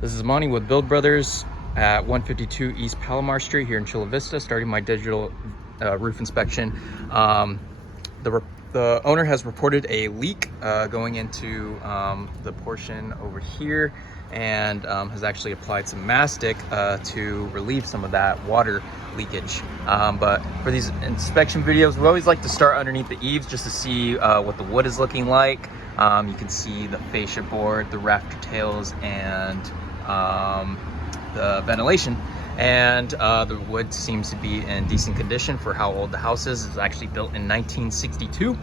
This is Monty with Build Brothers at 152 East Palomar Street here in Chula Vista, starting my digital roof inspection. The owner has reported a leak going into the portion over here, and has actually applied some mastic to relieve some of that water leakage. But for these inspection videos, we always like to start underneath the eaves just to see what the wood is looking like. You can see the fascia board, the rafter tails, and the ventilation. And the wood seems to be in decent condition for how old the house is. It's actually built in 1962.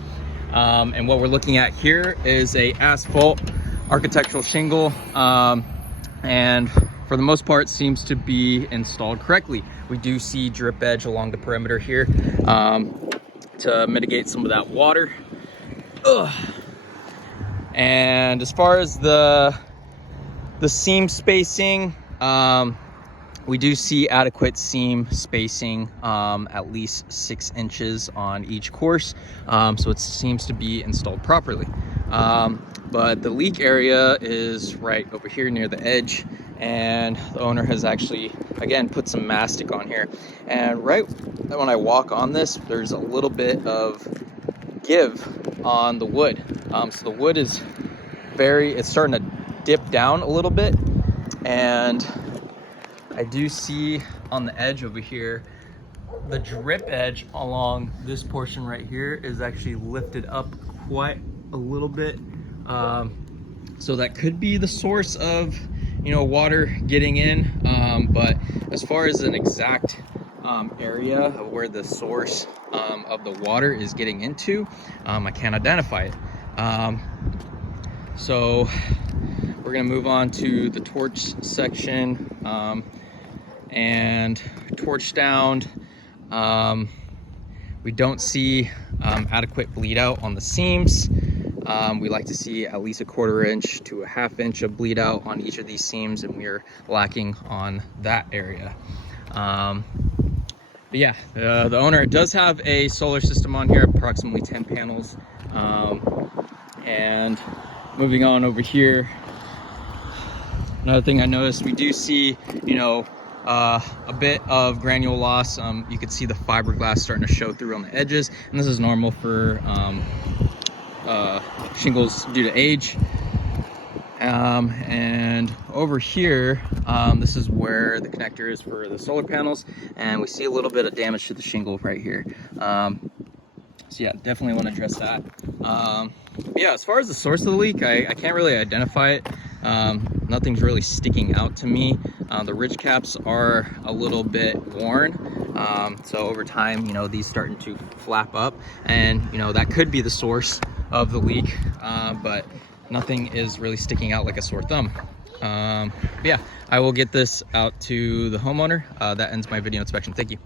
And what we're looking at here is a asphalt architectural shingle, and for the most part seems to be installed correctly. We do see drip edge along the perimeter here to mitigate some of that water. And as far as the seam spacing, we do see adequate seam spacing, at least 6 inches on each course, so it seems to be installed properly. But the leak area is right over here near the edge, and the owner has actually, again, put some mastic on here. And right when I walk on this, there's a little bit of give on the wood. So the wood is it's starting to dip down a little bit, and I do see on the edge over here, the drip edge along this portion right here is actually lifted up quite a little bit. So that could be the source of, water getting in. But as far as an exact area of where the source of the water is getting into, I can't identify it. So we're gonna move on to the torch section, and torch down. We don't see adequate bleed out on the seams. We like to see at least a 1/4 inch to a 1/2 inch of bleed out on each of these seams, and we're lacking on that area. But yeah, the owner does have a solar system on here, approximately 10 panels. And moving on over here, another thing I noticed, we do see, a bit of granule loss. You can see the fiberglass starting to show through on the edges, and this is normal for shingles due to age. And over here, this is where the connector is for the solar panels, and we see a little bit of damage to the shingle right here. So yeah, definitely want to address that. Yeah, as far as the source of the leak, I can't really identify it. Nothing's really sticking out to me. The ridge caps are a little bit worn. So over time, these starting to flap up, and that could be the source of the leak, but nothing is really sticking out like a sore thumb. But yeah, I will get this out to the homeowner. That ends my video inspection. Thank you.